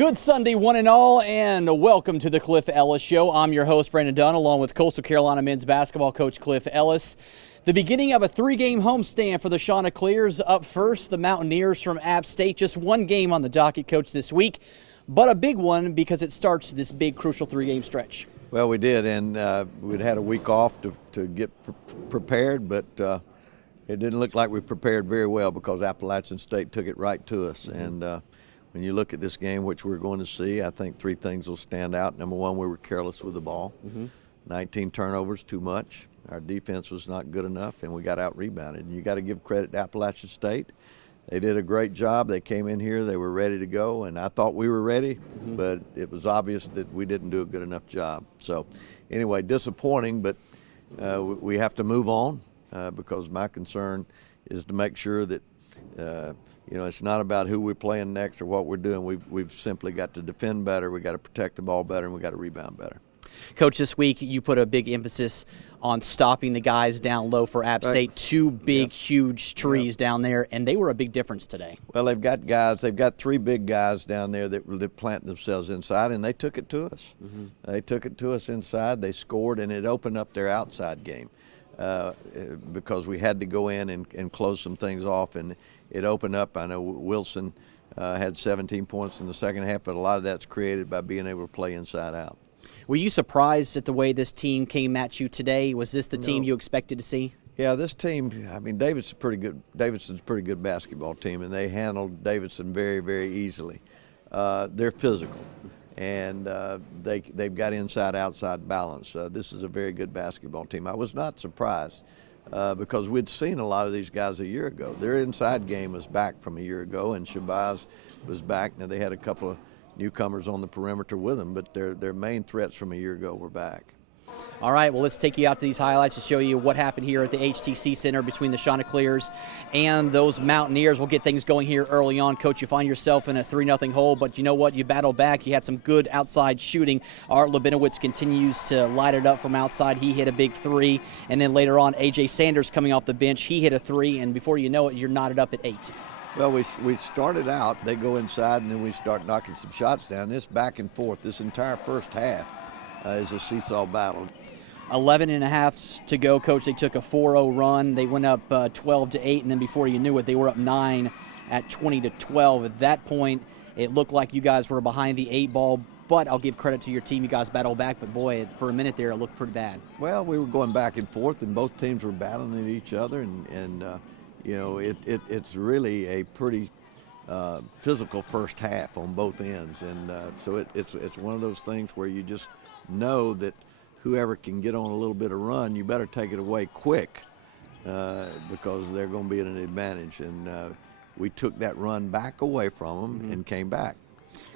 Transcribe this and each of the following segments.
Good Sunday, one and all, and welcome to the Cliff Ellis Show. I'm your host, Brandon Dunn, along with Coastal Carolina men's basketball coach Cliff Ellis. The beginning of a three-game homestand for the Chanticleers. Up first, the Mountaineers from App State. Just one game on the docket, coach, this week, but a big one because it starts this big, crucial three-game stretch. Well, we did, and we'd had a week off to get prepared, but it didn't look like we prepared very well because Appalachian State took it right to us. And when you look at this game, which we're going to see, I think three things will stand out. Number one, we were careless with the ball. 19 turnovers, too much. Our defense was not good enough, and we got out-rebounded. And you got to give credit to Appalachian State. They did a great job. They came in here, they were ready to go, and I thought we were ready, but it was obvious that we didn't do a good enough job. So anyway, disappointing, but we have to move on because my concern is to make sure that it's not about who we're playing next or what we're doing. We've simply got to defend better, we got to protect the ball better, and we got to rebound better. Coach, this week you put a big emphasis on stopping the guys down low for App State. Two big, huge trees down there, and they were a big difference today. Well, they've got three big guys down there that plant themselves inside, and they took it to us. They took it to us inside, they scored, and it opened up their outside game because we had to go in and close some things off, and it opened up. I know Wilson had 17 points in the second half, but a lot of that's created by being able to play inside out. Were you surprised at the way this team came at you today? Was this the team you expected to see? Yeah, this team, I mean, Davidson's a pretty good basketball team, and they handled Davidson very, very easily. They're physical, and they've got inside-outside balance. This is a very good basketball team. I was not surprised because we'd seen a lot of these guys a year ago. Their inside game was back from a year ago, and Shabazz was back. Now, they had a couple of newcomers on the perimeter with them, but their main threats from a year ago were back. All right, well, let's take you out to these highlights to show you what happened here at the HTC Center between the Chanticleers and those Mountaineers. We'll get things going here early on. Coach, you find yourself in a 3-0 hole, but you know what? You battle back. You had some good outside shooting. Art Labinowitz continues to light it up from outside. He hit a big three, and then later on, A.J. Sanders coming off the bench. He hit a three, and before you know it, you're knotted up at 8. Well, we started out, they go inside, and then we start knocking some shots down. This back and forth, this entire first half is a seesaw battle. 11.5 to go, Coach. They took a 4-0 run. They went up 12-8, and then before you knew it, they were up 9 at 20-12. At that point, it looked like you guys were behind the 8 ball, but I'll give credit to your team. You guys battled back, but boy, for a minute there, it looked pretty bad. Well, we were going back and forth, and both teams were battling at each other, and it's really a pretty physical first half on both ends, and so it's one of those things where you just know that whoever can get on a little bit of run, you better take it away quick because they're going to be at an advantage, and we took that run back away from them and came back.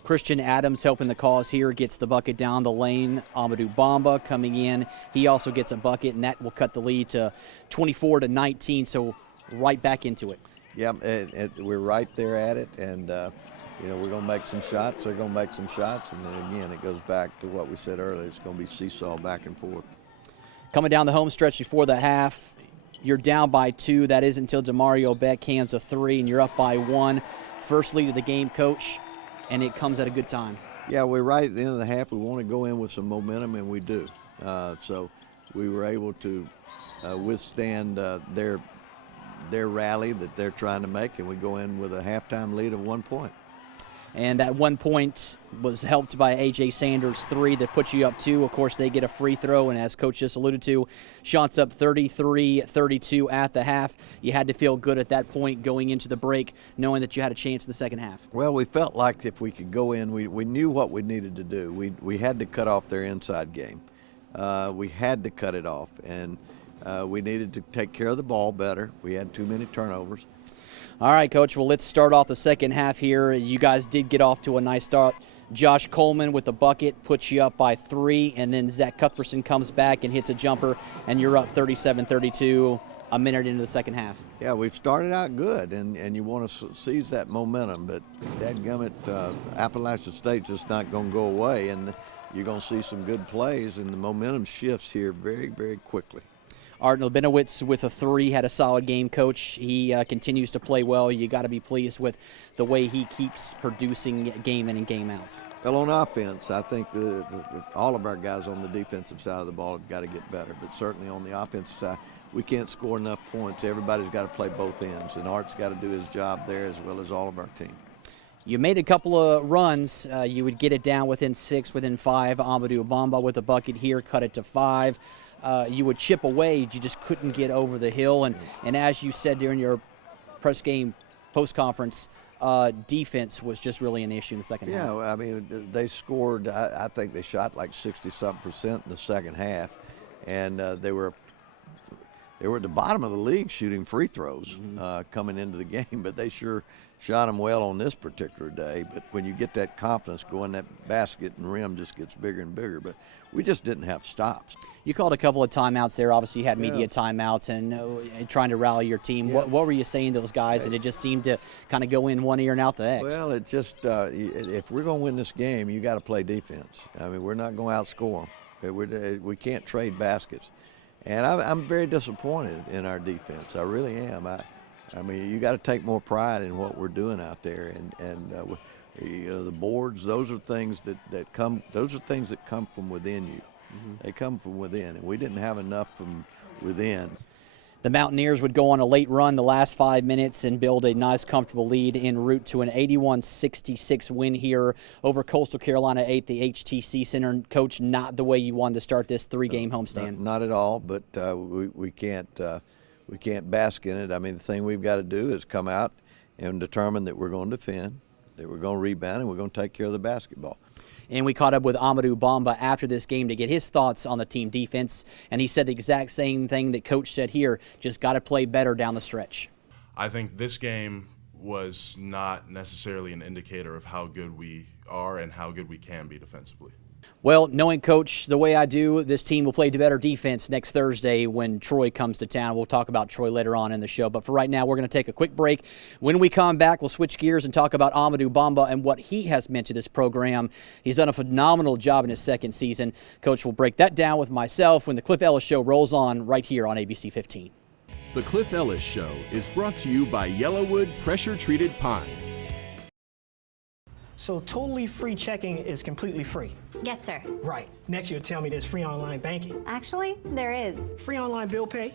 Christian Adams helping the cause here, gets the bucket down the lane. Amadou Bamba coming in, he also gets a bucket, and that will cut the lead to 24-19. So right back into it. Yeah, we're right there at it, and we're going to make some shots. They're going to make some shots, and then again, it goes back to what we said earlier. It's going to be seesaw back and forth. Coming down the home stretch before the half, you're down by 2. That is until DeMario Beck hands a 3, and you're up by 1. First lead of the game, Coach, and it comes at a good time. Yeah, we're right at the end of the half. We want to go in with some momentum, and we do. So we were able to withstand their rally that they're trying to make, and we go in with a halftime lead of 1 point. And that 1 point was helped by A.J. Sanders' 3 that puts you up 2. Of course, they get a free throw, and as Coach just alluded to, Chants up 33-32 at the half. You had to feel good at that point going into the break, knowing that you had a chance in the second half. Well, we felt like if we could go in, we knew what we needed to do. We had to cut off their inside game. We had to cut it off, and we needed to take care of the ball better. We had too many turnovers. All right, Coach, well, let's start off the second half here. You guys did get off to a nice start. Josh Coleman with the bucket puts you up by 3, and then Zach Cuthbertson comes back and hits a jumper, and you're up 37-32 a minute into the second half. Yeah, we've started out good, and you want to seize that momentum, but dadgummit, Appalachian State's just not going to go away, and you're going to see some good plays, and the momentum shifts here very, very quickly. Art Labinowitz with a 3, had a solid game, Coach. He continues to play well. You got to be pleased with the way he keeps producing game in and game out. Well, on offense, I think all of our guys on the defensive side of the ball have got to get better, but certainly on the offensive side, we can't score enough points. Everybody's got to play both ends, and Art's got to do his job there as well as all of our team. You made a couple of runs. You would get it down within 6, within 5. Amadou Bamba with a bucket here, cut it to 5. You would chip away. You just couldn't get over the hill. And as you said during your press game post-conference, defense was just really an issue in the second half. Yeah, I mean, they scored, I think they shot like 60-something% in the second half, and they were at the bottom of the league shooting free throws coming into the game, but they sure shot them well on this particular day. But when you get that confidence going, that basket and rim just gets bigger and bigger. But we just didn't have stops. You called a couple of timeouts there. Obviously, you had media timeouts and trying to rally your team. Yeah. What were you saying to those guys? And it just seemed to kind of go in one ear and out the next. Well, it just if we're going to win this game, you got to play defense. I mean, we're not going to outscore them. We can't trade baskets. And I'm very disappointed in our defense. I really am. I mean, you got to take more pride in what we're doing out there, and you know, the boards. Those are things that come. Those are things that come from within you. They come from within, and we didn't have enough from within. The Mountaineers would go on a late run the last 5 minutes and build a nice, comfortable lead en route to an 81-66 win here over Coastal Carolina 8, the HTC Center. Coach, not the way you wanted to start this 3-game homestand. Not at all, but we can't bask in it. I mean, the thing we've got to do is come out and determine that we're going to defend, that we're going to rebound, and we're going to take care of the basketball. And we caught up with Amadou Bamba after this game to get his thoughts on the team defense, and he said the exact same thing that Coach said here, just got to play better down the stretch. I think this game was not necessarily an indicator of how good we are and how good we can be defensively. Well, knowing Coach the way I do, this team will play better defense next Thursday when Troy comes to town. We'll talk about Troy later on in the show. But for right now, we're going to take a quick break. When we come back, we'll switch gears and talk about Amadou Bamba and what he has meant to this program. He's done a phenomenal job in his second season. Coach will break that down with myself when the Cliff Ellis Show rolls on right here on ABC 15. The Cliff Ellis Show is brought to you by Yellowwood Pressure Treated Pine. So totally free checking is completely free. Yes, sir. Right. Next you'll tell me there's free online banking. Actually, there is. Free online bill pay?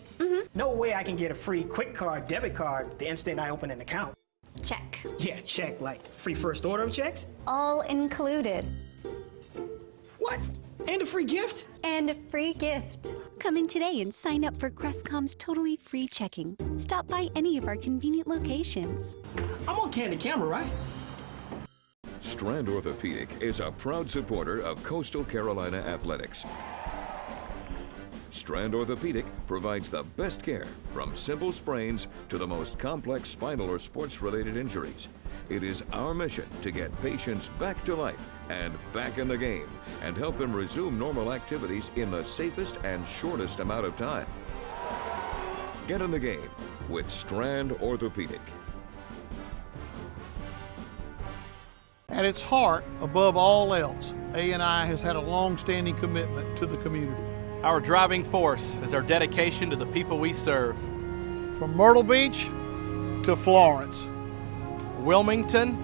No way I can get a free quick card, debit card the instant I open an account. Check. Yeah, check, like free first order of checks? All included. What? And a free gift? And a free gift. Come in today and sign up for Crestcom's totally free checking. Stop by any of our convenient locations. I'm on candid camera, right? Strand Orthopedic is a proud supporter of Coastal Carolina athletics. Strand Orthopedic provides the best care from simple sprains to the most complex spinal or sports-related injuries. It is our mission to get patients back to life and back in the game and help them resume normal activities in the safest and shortest amount of time. Get in the game with Strand Orthopedic. At its heart, above all else, A&I has had a long-standing commitment to the community. Our driving force is our dedication to the people we serve. From Myrtle Beach to Florence. Wilmington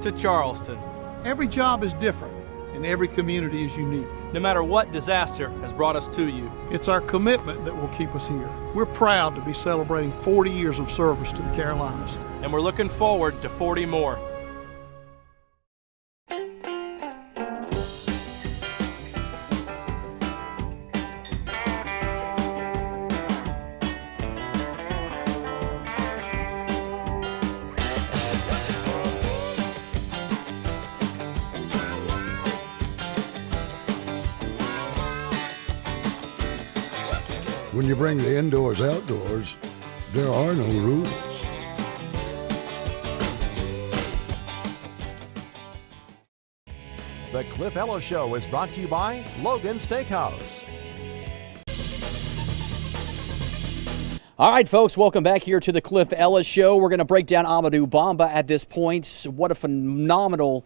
to Charleston. Every job is different, and every community is unique. No matter what disaster has brought us to you. It's our commitment that will keep us here. We're proud to be celebrating 40 years of service to the Carolinas. And we're looking forward to 40 more. When you bring the indoors outdoors, there are no rules. The Cliff Ellis Show is brought to you by Logan Steakhouse. All right, folks, welcome back here to the Cliff Ellis Show. We're going to break down Amadou Bamba at this point. What a phenomenal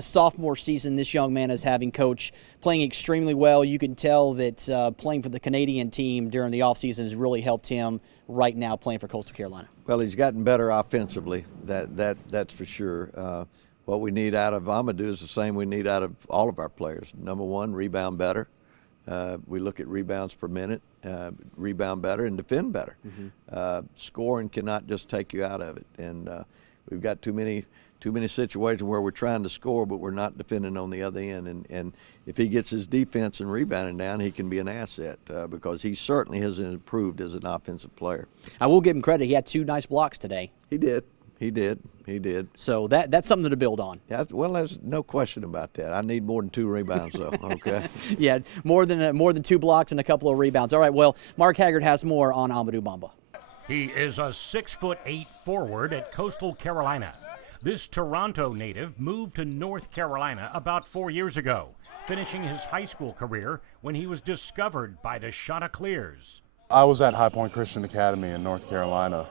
sophomore season this young man is having, Coach, playing extremely well. You can tell that playing for the Canadian team during the offseason has really helped him right now playing for Coastal Carolina. Well, he's gotten better offensively, that's for sure. What we need out of Amadou is the same we need out of all of our players. Number one, rebound better. We look at rebounds per minute, rebound better and defend better. Scoring cannot just take you out of it. And we've got too many situations where we're trying to score, but we're not defending on the other end. And if he gets his defense and rebounding down, he can be an asset because he certainly has improved as an offensive player. I will give him credit. He had 2 nice blocks today. He did. He did. So that's something to build on. Yeah, well, there's no question about that. I need more than 2 rebounds, though. Okay. Yeah, more than 2 blocks and a couple of rebounds. All right. Well, Mark Haggard has more on Amadou Bamba. He is a 6'8" forward at Coastal Carolina. This Toronto native moved to North Carolina about 4 years ago, finishing his high school career when he was discovered by the Chanticleers. I was at High Point Christian Academy in North Carolina,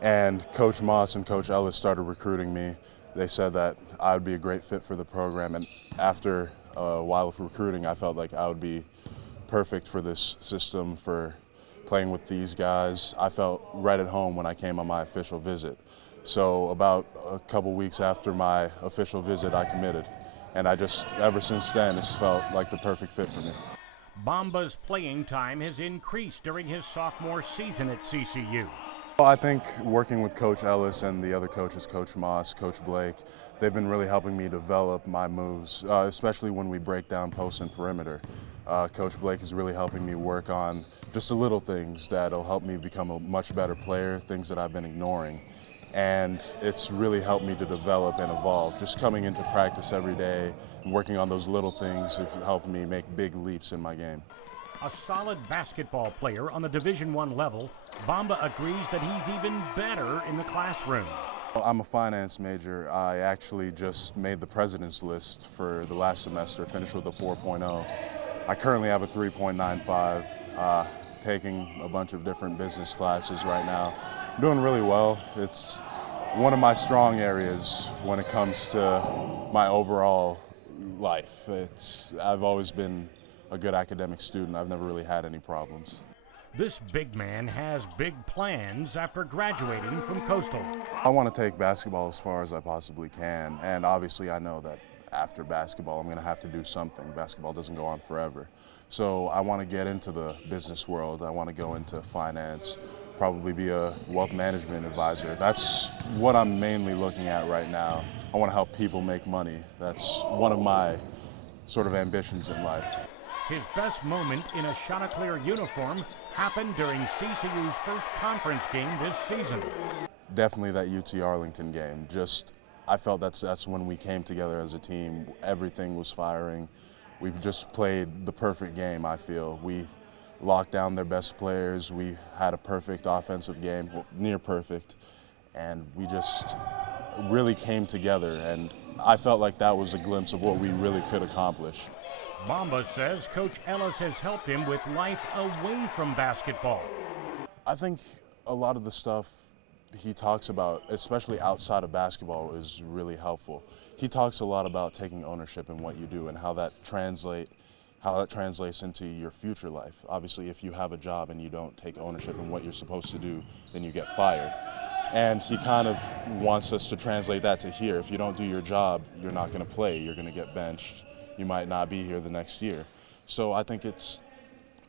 and Coach Moss and Coach Ellis started recruiting me. They said that I would be a great fit for the program, and after a while of recruiting, I felt like I would be perfect for this system, for playing with these guys. I felt right at home when I came on my official visit. So about a couple weeks after my official visit, I committed. And ever since then, it's felt like the perfect fit for me. Bamba's playing time has increased during his sophomore season at CCU. Well, I think working with Coach Ellis and the other coaches, Coach Moss, Coach Blake, they've been really helping me develop my moves, especially when we break down post and perimeter. Coach Blake is really helping me work on just the little things that'll help me become a much better player, things that I've been ignoring. And it's really helped me to develop and evolve. Just coming into practice every day and working on those little things have helped me make big leaps in my game. A solid basketball player on the Division I level, Bamba agrees that he's even better in the classroom. I'm a finance major. I actually just made the president's list for the last semester, finished with a 4.0. I currently have a 3.95, taking a bunch of different business classes right now. I'm doing really well. It's one of my strong areas when it comes to my overall life. I've always been a good academic student. I've never really had any problems. This big man has big plans after graduating from Coastal. I want to take basketball as far as I possibly can, and obviously I know that after basketball I'm going to have to do something. Basketball doesn't go on forever. So I want to get into the business world. I want to go into finance, probably be a wealth management advisor. That's what I'm mainly looking at right now. I want to help people make money. That's one of my sort of ambitions in life. His best moment in a Chanticleer uniform happened during CCU's first conference game this season. Definitely that UT Arlington game. I felt that's when we came together as a team. Everything was firing. We just played the perfect game, I feel. We locked down their best players. We had a perfect offensive game, well, near perfect, and we just really came together, and I felt like that was a glimpse of what we really could accomplish. Bamba says Coach Ellis has helped him with life away from basketball. I think a lot of the stuff he talks about, especially outside of basketball, is really helpful. He talks a lot about taking ownership in what you do and how that translates into your future life. Obviously, if you have a job and you don't take ownership in what you're supposed to do, then you get fired. And he kind of wants us to translate that to here. If you don't do your job, you're not going to play. You're going to get benched. You might not be here the next year. So I think it's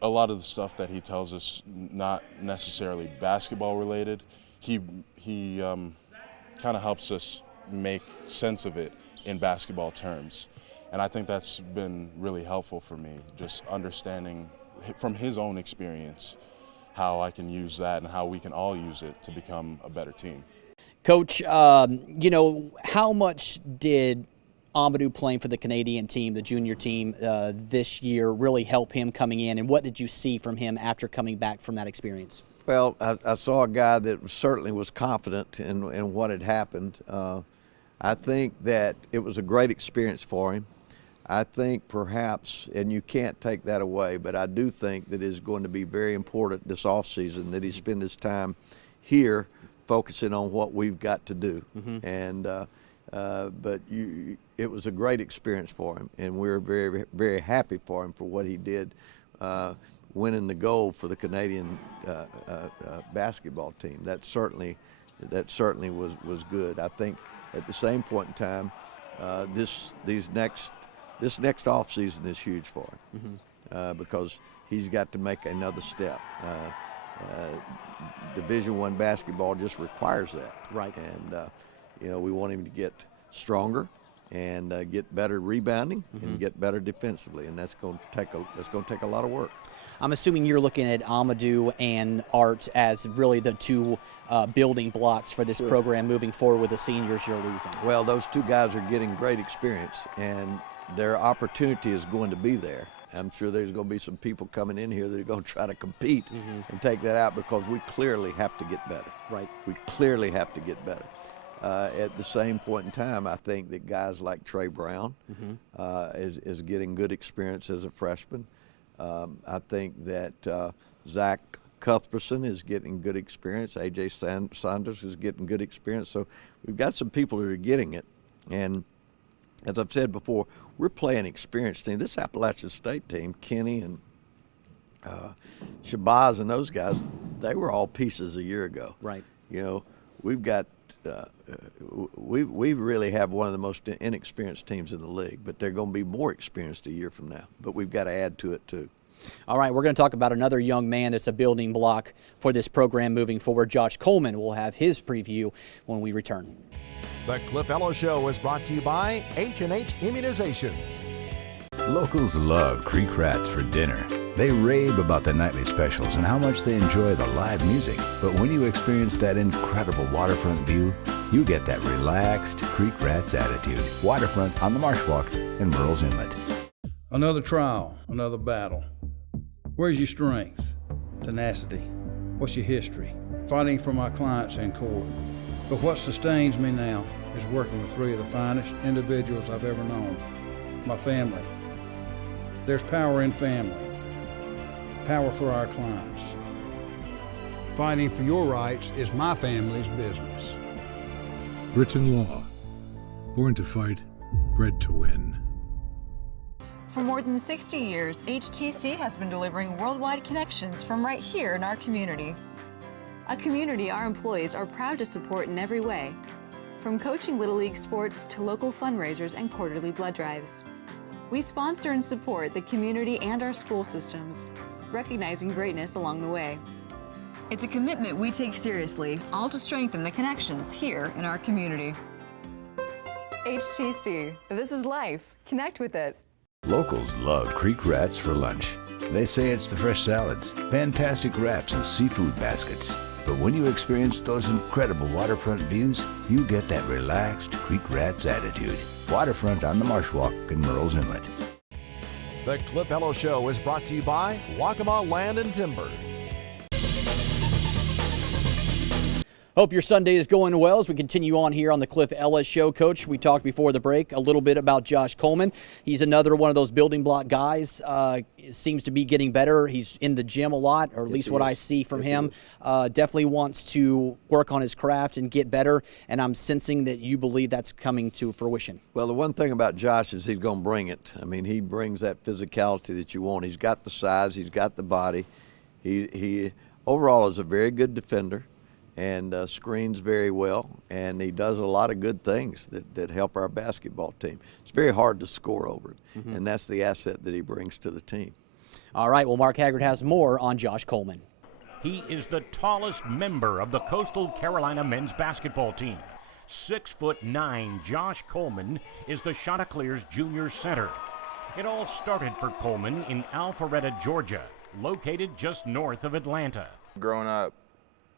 a lot of the stuff that he tells us, not necessarily basketball related. He kind of helps us make sense of it in basketball terms. And I think that's been really helpful for me, just understanding from his own experience how I can use that and how we can all use it to become a better team. Coach, how much did Amadou playing for the Canadian team, the junior team this year, really help him coming in, and what did you see from him after coming back from that experience? Well, I saw a guy that certainly was confident in what had happened. I think that it was a great experience for him. I think perhaps, and you can't take that away, but I do think that it's going to be very important this offseason that he spend his time here focusing on what we've got to do. And but it was a great experience for him, and we're very, very happy for him for what he did, winning the gold for the Canadian basketball team. That certainly was good. I think at the same point in time, this next off season is huge for him, because he's got to make another step. Division I basketball just requires that. Right. And we want him to get stronger and get better rebounding and get better defensively, and that's going to take a lot of work. I'm assuming you're looking at Amadou and Art as really the two building blocks for this program moving forward with the seniors you're losing. Well, those two guys are getting great experience, and their opportunity is going to be there. I'm sure there's going to be some people coming in here that are going to try to compete and take that out, because we clearly have to get better. Right. We clearly have to get better. At the same point in time, I think that guys like Trey Brown is getting good experience as a freshman. I think that Zach Cuthbertson is getting good experience. A.J. Saunders is getting good experience. So we've got some people who are getting it. And as I've said before, we're playing an experienced team. This Appalachian State team, Kenny and Shabazz and those guys, they were all pieces a year ago. Right. We've got we really have one of the most inexperienced teams in the league, but they're going to be more experienced a year from now. But we've got to add to it too. All right, we're going to talk about another young man that's a building block for this program moving forward. Josh Coleman will have his preview when we return. The Cliff Ellis Show is brought to you by H&H Immunizations. Locals love Creek Rats for dinner. They rave about the nightly specials and how much they enjoy the live music. But when you experience that incredible waterfront view, you get that relaxed Creek Rats attitude. Waterfront on the Marsh Walk in Murrells Inlet. Another trial, another battle. Where's your strength? Tenacity. What's your history? Fighting for my clients in court. But what sustains me now is working with three of the finest individuals I've ever known. My family. There's power in family. Power for our clients. Fighting for your rights is my family's business. Britain Law. Born to fight, bred to win. For more than 60 years, HTC has been delivering worldwide connections from right here in our community. A community our employees are proud to support in every way, from coaching Little League sports to local fundraisers and quarterly blood drives. We sponsor and support the community and our school systems, recognizing greatness along the way. It's a commitment we take seriously, all to strengthen the connections here in our community. HTC, this is life. Connect with it. Locals love Creek Rats for lunch. They say it's the fresh salads, fantastic wraps, and seafood baskets. But when you experience those incredible waterfront views, you get that relaxed Creek Rats attitude. Waterfront on the Marsh Walk in Murrells Inlet. The Cliff Ellis Show is brought to you by Waccamaw Land and Timber. Hope your Sunday is going well as we continue on here on the Cliff Ellis Show. Coach, we talked before the break a little bit about Josh Coleman. He's another one of those building block guys. Seems to be getting better. He's in the gym a lot, or at least what I see from him. Definitely wants to work on his craft and get better, and I'm sensing that you believe that's coming to fruition. Well, the one thing about Josh is he's going to bring it. I mean, he brings that physicality that you want. He's got the size. He's got the body. He overall is a very good defender and screens very well, and he does a lot of good things that help our basketball team. It's very hard to score over him, and that's the asset that he brings to the team. All right, well, Mark Haggard has more on Josh Coleman. He is the tallest member of the Coastal Carolina men's basketball team. 6'9", Josh Coleman is the Chanticleer's junior center. It all started for Coleman in Alpharetta, Georgia, located just north of Atlanta. Growing up,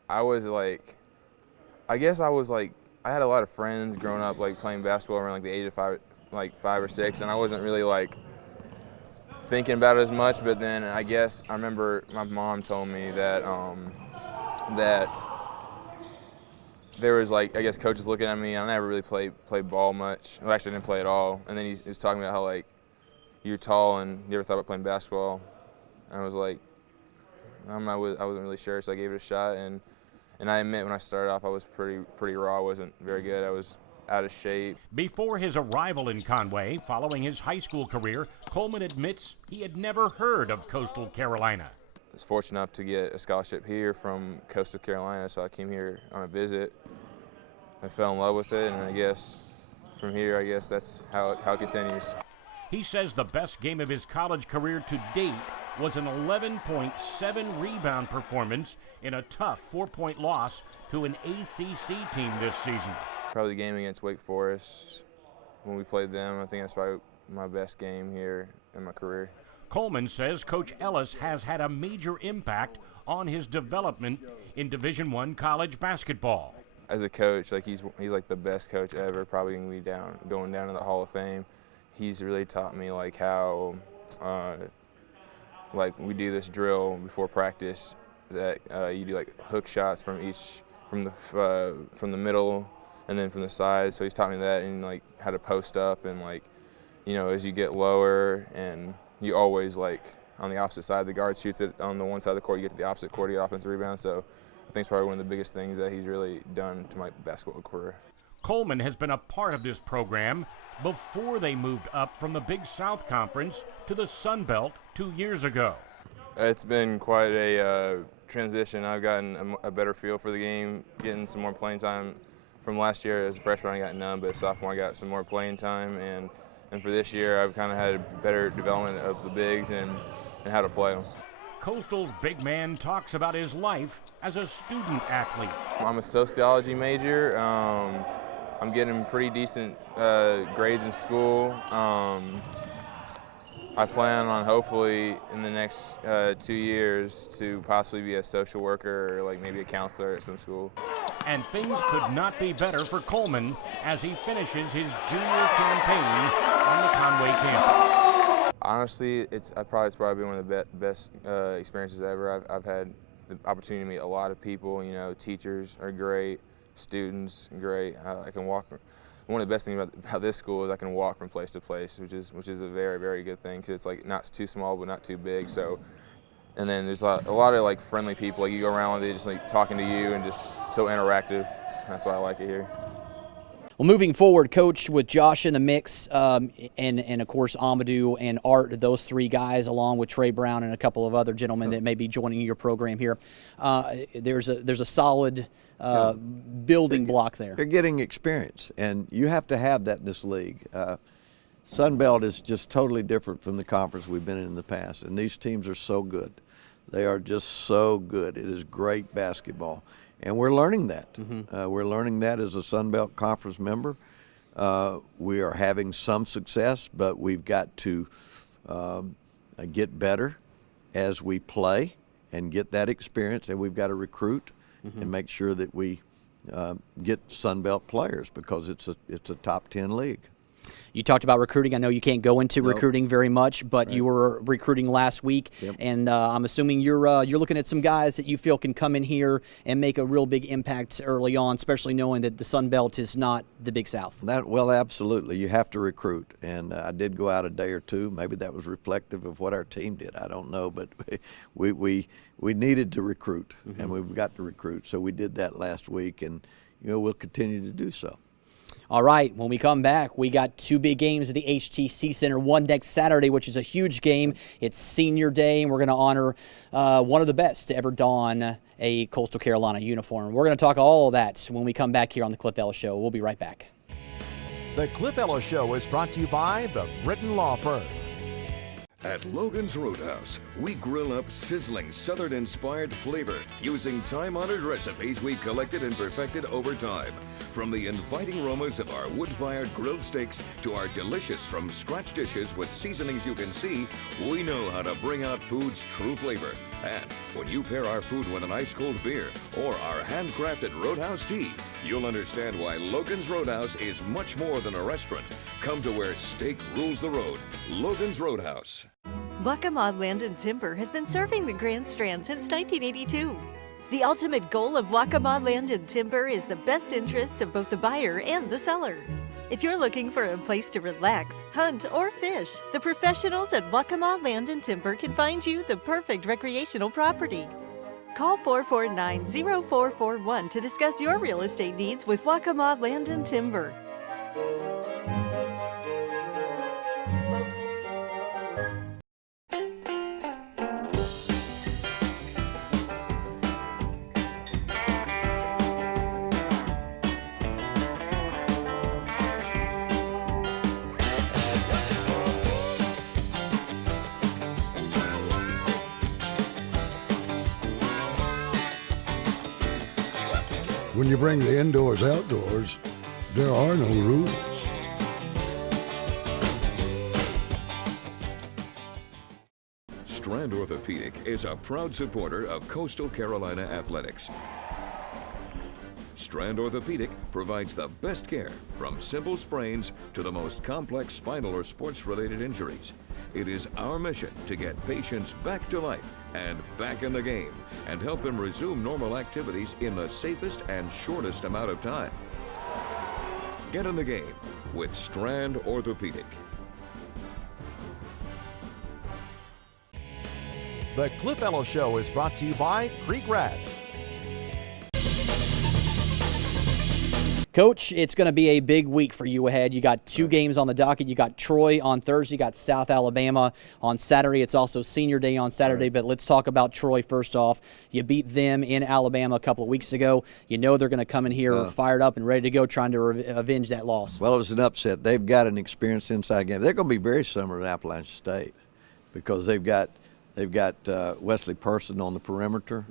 I was like, I had a lot of friends growing up, like playing basketball around like the age of 5 or 6, and I wasn't really like thinking about it as much. But then I guess I remember my mom told me that that there was like, I guess coaches looking at me. I never really played ball much. Well, actually, I didn't play at all. And then he was talking about how like you're tall and you ever thought about playing basketball. And I was like, I wasn't really sure, so I gave it a shot. And I admit when I started off, I was pretty raw. I wasn't very good. I was out of shape. Before his arrival in Conway, following his high school career, Coleman admits he had never heard of Coastal Carolina. I was fortunate enough to get a scholarship here from Coastal Carolina, so I came here on a visit. I fell in love with it, and I guess from here, I guess that's how it continues. He says the best game of his college career to date was an 11.7 rebound performance in a tough 4-point loss to an ACC team this season. Probably the game against Wake Forest when we played them. I think that's probably my best game here in my career. Coleman says Coach Ellis has had a major impact on his development in Division I college basketball. As a coach, like he's like the best coach ever, probably going to be going down to the Hall of Fame. He's really taught me like how like we do this drill before practice that you do like hook shots from the middle and then from the side. So he's taught me that, and like how to post up, and like, you know, as you get lower and you always like on the opposite side, the guard shoots it on the one side of the court, you get to the opposite court, you get offensive rebound. So I think it's probably one of the biggest things that he's really done to my basketball career. Coleman has been a part of this program before they moved up from the Big South Conference to the Sun Belt 2 years ago. It's been quite a transition. I've gotten a better feel for the game, getting some more playing time. From last year as a freshman, I got none, but as a sophomore, I got some more playing time. And for this year, I've kind of had a better development of the bigs and how to play them. Coastal's big man talks about his life as a student athlete. I'm a sociology major. I'm getting pretty decent grades in school. I plan on hopefully in the next 2 years to possibly be a social worker or like maybe a counselor at some school. And things could not be better for Coleman as he finishes his junior campaign on the Conway campus. Honestly, it's probably been one of the best experiences ever. I've had the opportunity to meet a lot of people. You know, teachers are great, students great. I can walk. One of the best things about this school is I can walk from place to place, which is a very, very good thing, because it's like not too small but not too big. So, and then there's a lot of like friendly people. Like you go around, they just like talking to you and just so interactive. That's why I like it here. Well, moving forward, Coach, with Josh in the mix, and of course Amadou and Art, those three guys, along with Trey Brown and a couple of other gentlemen that may be joining your program here, there's a solid building block there. They're getting experience, and you have to have that in this league. Sun Belt is just totally different from the conference we've been in the past, and these teams are so good. They are just so good. It is great basketball. And we're learning that. We're learning that as a Sun Belt Conference member. We are having some success, but we've got to get better as we play and get that experience, and we've got to recruit and make sure that we get Sun Belt players, because it's a top 10 league. You talked about recruiting. I know you can't go into recruiting very much, but you were recruiting last week, and I'm assuming you're looking at some guys that you feel can come in here and make a real big impact early on, especially knowing that the Sun Belt is not the Big South. Well, absolutely. You have to recruit, and I did go out a day or two. Maybe that was reflective of what our team did. I don't know, but we needed to recruit, and we've got to recruit. So we did that last week, and we'll continue to do so. All right, when we come back, we got two big games at the HTC Center. One next Saturday, which is a huge game. It's Senior Day, and we're going to honor one of the best to ever don a Coastal Carolina uniform. We're going to talk all of that when we come back here on the Cliff Ellis Show. We'll be right back. The Cliff Ellis Show is brought to you by the Britton Law Firm. At Logan's Roadhouse, we grill up sizzling Southern-inspired flavor using time-honored recipes we've collected and perfected over time. From the inviting aromas of our wood-fired grilled steaks to our delicious from-scratch dishes with seasonings you can see, we know how to bring out food's true flavor. And when you pair our food with an ice-cold beer or our handcrafted Roadhouse tea, you'll understand why Logan's Roadhouse is much more than a restaurant. Come to where steak rules the road. Logan's Roadhouse. Waccamaw Land and Timber has been serving the Grand Strand since 1982. The ultimate goal of Waccamaw Land and Timber is the best interest of both the buyer and the seller. If you're looking for a place to relax, hunt, or fish, the professionals at Waccamaw Land and Timber can find you the perfect recreational property. Call 449-0441 to discuss your real estate needs with Waccamaw Land and Timber. When you bring the indoors outdoors, there are no rules. Strand Orthopedic is a proud supporter of Coastal Carolina athletics. Strand Orthopedic provides the best care from simple sprains to the most complex spinal or sports-related injuries. It is our mission to get patients back to life and back in the game and help them resume normal activities in the safest and shortest amount of time. Get in the game with Strand Orthopedic. The Cliff Ellis Show is brought to you by Creek Rats. Coach, it's going to be a big week for you ahead. You got 2 games on the docket. You got Troy on Thursday. You got South Alabama on Saturday. It's also Senior Day on Saturday. But let's talk about Troy first off. You beat them in Alabama a couple of weeks ago. You know they're going to come in here fired up and ready to go, trying to avenge that loss. Well, it was an upset. They've got an experienced inside game. They're going to be very similar to Appalachian State because they've got Wesley Person on the perimeter,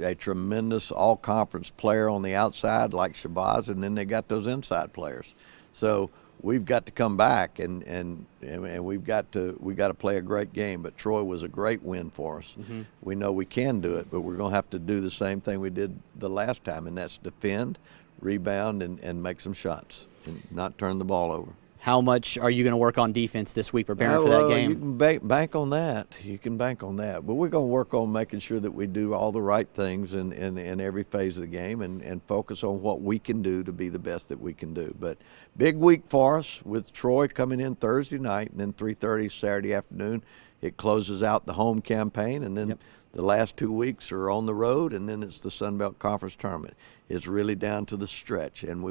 a tremendous all-conference player on the outside like Shabazz, and then they got those inside players. So we've got to come back and we've got to play a great game. But Troy was a great win for us. We know we can do it, but we're going to have to do the same thing we did the last time, and that's defend, rebound, and make some shots and not turn the ball over. How much are you going to work on defense this week preparing for that game? You can bank on that. You can bank on that. But we're going to work on making sure that we do all the right things in every phase of the game and focus on what we can do to be the best that we can do. But big week for us with Troy coming in Thursday night and then 3:30 Saturday afternoon. It closes out the home campaign, and then the last 2 weeks are on the road, and then it's the Sun Belt Conference Tournament. It's really down to the stretch, and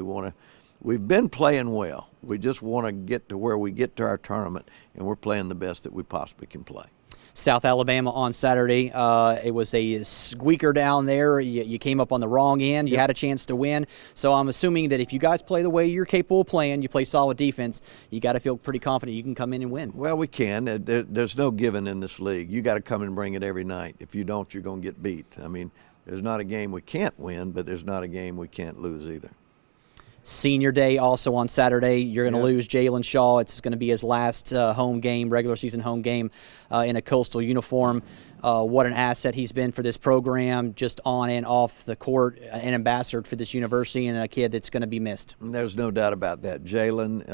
we've been playing well. We just want to get to where we get to our tournament, and we're playing the best that we possibly can play. South Alabama on Saturday. It was a squeaker down there. You came up on the wrong end. You had a chance to win. So I'm assuming that if you guys play the way you're capable of playing, you play solid defense, you got to feel pretty confident you can come in and win. Well, we can. There's no giving in this league. You got to come and bring it every night. If you don't, you're going to get beat. I mean, there's not a game we can't win, but there's not a game we can't lose either. Senior Day also on Saturday. You're going to lose Jalen Shaw. It's going to be his last home game, regular season home game in a Coastal uniform. What an asset he's been for this program, just on and off the court, an ambassador for this university, and a kid that's going to be missed. There's no doubt about that. Jalen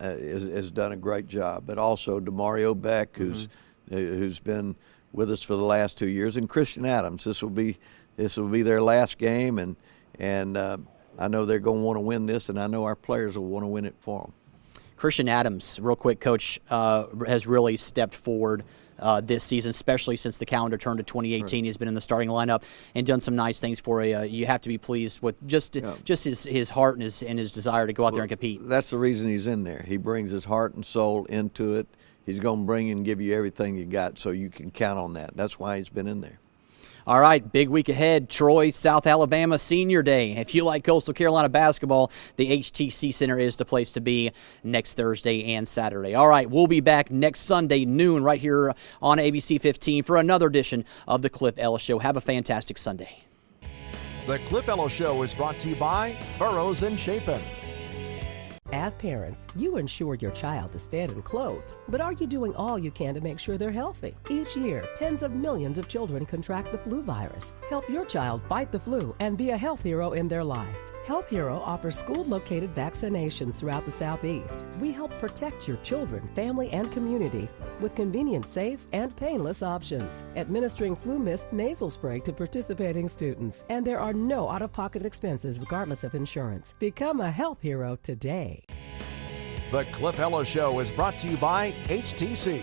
has done a great job, but also DeMario Beck, who's been with us for the last 2 years, and Christian Adams. This will be their last game, and I know they're going to want to win this, and I know our players will want to win it for them. Christian Adams, real quick, Coach, has really stepped forward this season, especially since the calendar turned to 2018. He's been in the starting lineup and done some nice things for you. You have to be pleased with just his heart and his desire to go out there and compete. That's the reason he's in there. He brings his heart and soul into it. He's going to bring and give you everything you got, so you can count on that. That's why he's been in there. All right, big week ahead. Troy, South Alabama, Senior Day. If you like Coastal Carolina basketball, the HTC Center is the place to be next Thursday and Saturday. All right, we'll be back next Sunday, noon, right here on ABC 15 for another edition of the Cliff Ellis Show. Have a fantastic Sunday. The Cliff Ellis Show is brought to you by Burroughs and Chapin. As parents, you ensure your child is fed and clothed, but are you doing all you can to make sure they're healthy? Each year, tens of millions of children contract the flu virus. Help your child fight the flu and be a health hero in their life. Health Hero offers school-located vaccinations throughout the Southeast. We help protect your children, family, and community with convenient, safe, and painless options. Administering Flu Mist nasal spray to participating students. And there are no out-of-pocket expenses regardless of insurance. Become a health hero today. The Cliff Ellis Show is brought to you by HTC.